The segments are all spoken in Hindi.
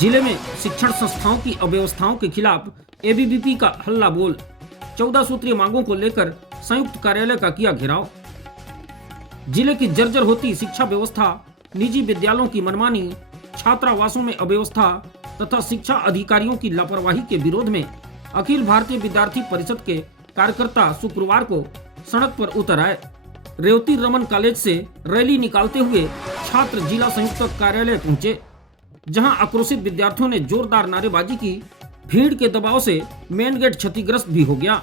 जिले में शिक्षण संस्थाओं की अव्यवस्थाओं के खिलाफ एबीवीपी का हल्ला बोल। 14 सूत्रीय मांगों को लेकर संयुक्त कार्यालय का किया घेराव। जिले की जर्जर होती शिक्षा व्यवस्था, निजी विद्यालयों की मनमानी, छात्रावासों में अव्यवस्था तथा शिक्षा अधिकारियों की लापरवाही के विरोध में अखिल भारतीय विद्यार्थी परिषद के कार्यकर्ता शुक्रवार को सड़क पर उतर आए। रेवती रमन कॉलेज से रैली निकालते हुए छात्र जिला संयुक्त कार्यालय पहुंचे, जहां आक्रोशित विद्यार्थियों ने जोरदार नारेबाजी की। भीड़ के दबाव से मेन गेट क्षतिग्रस्त भी हो गया।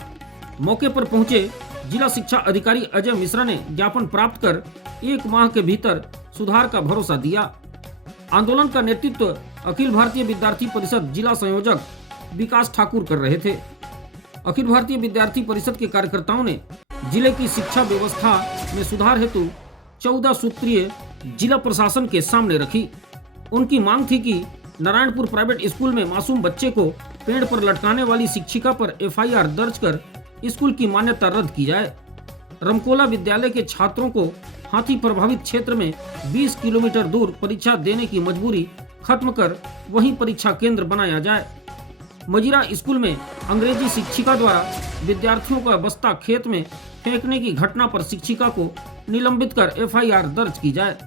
मौके पर पहुंचे जिला शिक्षा अधिकारी अजय मिश्रा ने ज्ञापन प्राप्त कर 1 माह के भीतर सुधार का भरोसा दिया। आंदोलन का नेतृत्व अखिल भारतीय विद्यार्थी परिषद जिला संयोजक विकास ठाकुर कर रहे थे। अखिल भारतीय विद्यार्थी परिषद के कार्यकर्ताओं ने जिले की शिक्षा व्यवस्था में सुधार हेतु 14 सूत्रीय जिला प्रशासन के सामने रखी। उनकी मांग थी कि नारायणपुर प्राइवेट स्कूल में मासूम बच्चे को पेड़ पर लटकाने वाली शिक्षिका पर एफआईआर दर्ज कर स्कूल की मान्यता रद्द की जाए। रमकोला विद्यालय के छात्रों को हाथी प्रभावित क्षेत्र में 20 किलोमीटर दूर परीक्षा देने की मजबूरी खत्म कर वहीं परीक्षा केंद्र बनाया जाए। मजीरा स्कूल में अंग्रेजी शिक्षिका द्वारा विद्यार्थियों का बस्ता खेत में फेंकने की घटना पर शिक्षिका को निलंबित कर एफआईआर दर्ज की जाए।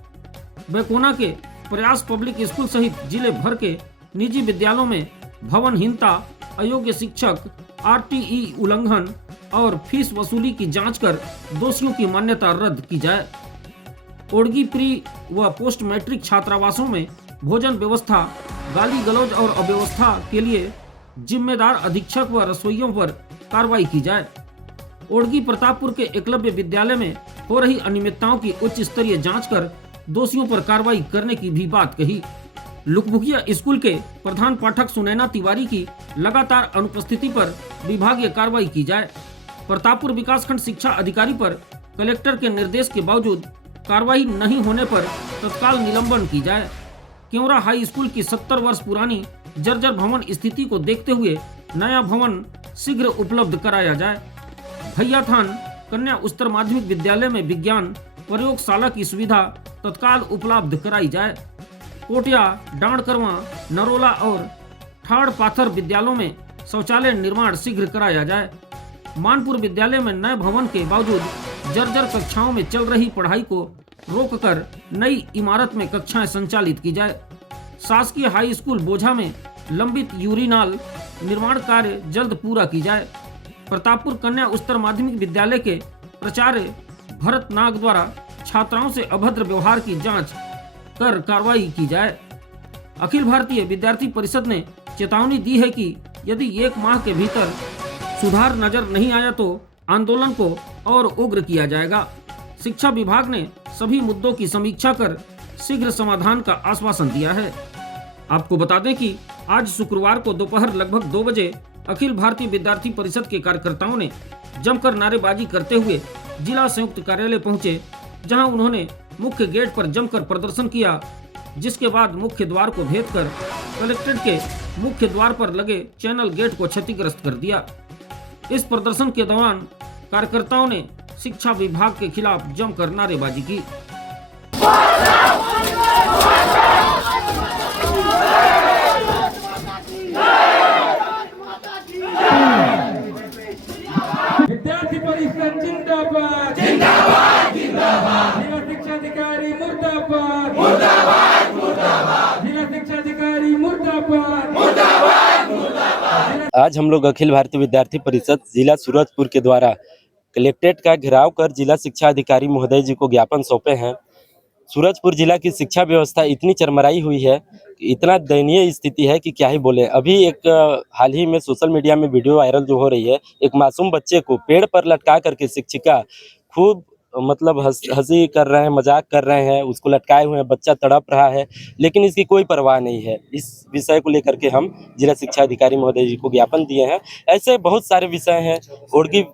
बैकोना के प्रयास पब्लिक स्कूल सहित जिले भर के निजी विद्यालयों में भवनहीनता, अयोग्य शिक्षक, आरटीई उल्लंघन और फीस वसूली की जांच कर दोषियों की मान्यता रद्द की जाए। ओड़गी प्री व पोस्ट मैट्रिक छात्रावासों में भोजन व्यवस्था, गाली गलौज और अव्यवस्था के लिए जिम्मेदार अधीक्षक व रसोइयों पर कार्रवाई की जाए। ओड़गी प्रतापपुर के एकलव्य विद्यालय में हो रही अनियमितताओं की उच्च स्तरीय जांच कर दोषियों पर कार्रवाई करने की भी बात कही। लुकबुकिया स्कूल के प्रधान पाठक सुनैना तिवारी की लगातार अनुपस्थिति पर विभागीय कार्रवाई की जाए। प्रतापपुर विकासखंड शिक्षा अधिकारी पर कलेक्टर के निर्देश के बावजूद कार्रवाई नहीं होने पर तत्काल निलंबन की जाए। केवरा हाई स्कूल की 70 वर्ष पुरानी जर्जर भवन स्थिति को देखते हुए नया भवन शीघ्र उपलब्ध कराया जाए। भैयाथान कन्या उच्चतर माध्यमिक विद्यालय में विज्ञान प्रयोगशाला की सुविधा तत्काल उपलब्ध कराई जाए। कोटिया, डांडकरवा, नरोला और ठाड़ पाथर विद्यालयों में शौचालय निर्माण शीघ्र कराया जाए। मानपुर विद्यालय में नए भवन के बावजूद जर्जर कक्षाओं में चल रही पढ़ाई को रोककर नई इमारत में कक्षाएं संचालित की जाए। शासकीय हाई स्कूल बोझा में लंबित यूरिनाल निर्माण कार्य जल्द पूरा की जाए। प्रतापपुर कन्या उच्चतर माध्यमिक विद्यालय के प्राचार्य भरत नाग द्वारा छात्राओं से अभद्र व्यवहार की जांच कर कार्रवाई की जाए। अखिल भारतीय विद्यार्थी परिषद ने चेतावनी दी है कि यदि 1 माह के भीतर सुधार नजर नहीं आया तो आंदोलन को और उग्र किया जाएगा। शिक्षा विभाग ने सभी मुद्दों की समीक्षा कर शीघ्र समाधान का आश्वासन दिया है। आपको बता दें कि आज शुक्रवार को दोपहर लगभग 2 बजे अखिल भारतीय विद्यार्थी परिषद के कार्यकर्ताओं ने जमकर नारेबाजी करते हुए जिला संयुक्त कार्यालय पहुंचे, जहां उन्होंने मुख्य गेट पर जमकर प्रदर्शन किया, जिसके बाद मुख्य द्वार को भेद कर कलेक्ट्रेट के मुख्य द्वार पर लगे चैनल गेट को क्षतिग्रस्त कर दिया। इस प्रदर्शन के दौरान कार्यकर्ताओं ने शिक्षा विभाग के खिलाफ जमकर नारेबाजी की। विद्यार्थी परिषद जिंदाबाद जिंदाबाद जिंदाबाद। जिला शिक्षा अधिकारी मुर्दाबाद मुर्दाबाद मुर्दाबाद। जिला शिक्षा अधिकारी मुर्दाबाद मुर्दाबाद मुर्दाबाद। आज हम लोग अखिल भारतीय विद्यार्थी परिषद जिला सूरजपुर के द्वारा कलेक्ट्रेट का घेराव कर जिला शिक्षा अधिकारी महोदय जी को ज्ञापन सौंपे हैं। सूरजपुर जिला की शिक्षा व्यवस्था इतनी चरमराई हुई है, इतना दयनीय स्थिति है कि क्या ही बोले। अभी एक हाल ही में सोशल मीडिया में वीडियो वायरल जो हो रही है, एक मासूम बच्चे को पेड़ पर लटका करके शिक्षिका खूब मतलब हंसी कर रहे हैं, मजाक कर रहे हैं, उसको लटकाए हुए हैं, बच्चा तड़प रहा है, लेकिन इसकी कोई परवाह नहीं है। इस विषय को लेकर के हम जिला शिक्षा अधिकारी महोदय जी को ज्ञापन दिए हैं। ऐसे बहुत सारे विषय हैं। ओड़गी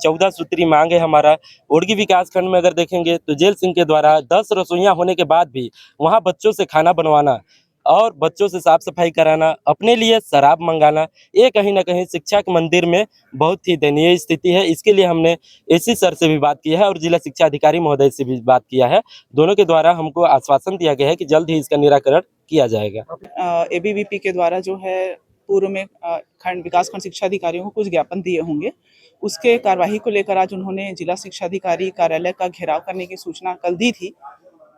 14 सूत्री मांग है हमारा। ओड़गी विकास खंड में अगर देखेंगे तो जेल सिंह के द्वारा 10 रसोइयां होने के बाद भी वहां बच्चों से खाना बनवाना और बच्चों से साफ सफाई कराना, अपने लिए शराब मंगाना, ये कहीं ना कहीं शिक्षा के मंदिर में बहुत ही दयनीय स्थिति है। इसके लिए हमने एसी सर से भी बात की है और जिला शिक्षा अधिकारी महोदय से भी बात किया है। दोनों के द्वारा हमको आश्वासन दिया गया है कि जल्द ही इसका निराकरण किया जाएगा? एबीवीपी के द्वारा जो है पूर्व में खंड विकास खंड शिक्षा अधिकारियों को कुछ ज्ञापन दिए होंगे, उसके कार्यवाही को लेकर आज उन्होंने जिला शिक्षा अधिकारी कार्यालय का घेराव करने की सूचना कल दी थी,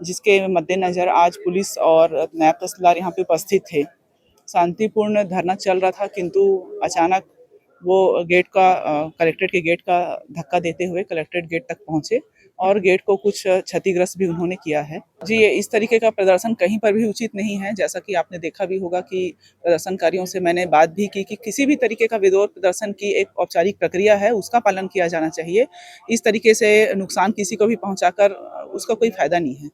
जिसके मद्देनजर आज पुलिस और नायब तहसीलदार यहाँ पे उपस्थित थे। शांतिपूर्ण धरना चल रहा था, किंतु अचानक वो गेट का कलेक्ट्रेट के गेट का धक्का देते हुए कलेक्ट्रेट गेट तक पहुंचे और गेट को कुछ क्षतिग्रस्त भी उन्होंने किया है। जी, ये इस तरीके का प्रदर्शन कहीं पर भी उचित नहीं है। जैसा कि आपने देखा भी होगा कि प्रदर्शनकारियों से मैंने बात भी की कि किसी भी तरीके का विरोध प्रदर्शन की एक औपचारिक प्रक्रिया है, उसका पालन किया जाना चाहिए। इस तरीके से नुकसान किसी को भी पहुंचाकर उसका कोई फायदा नहीं है।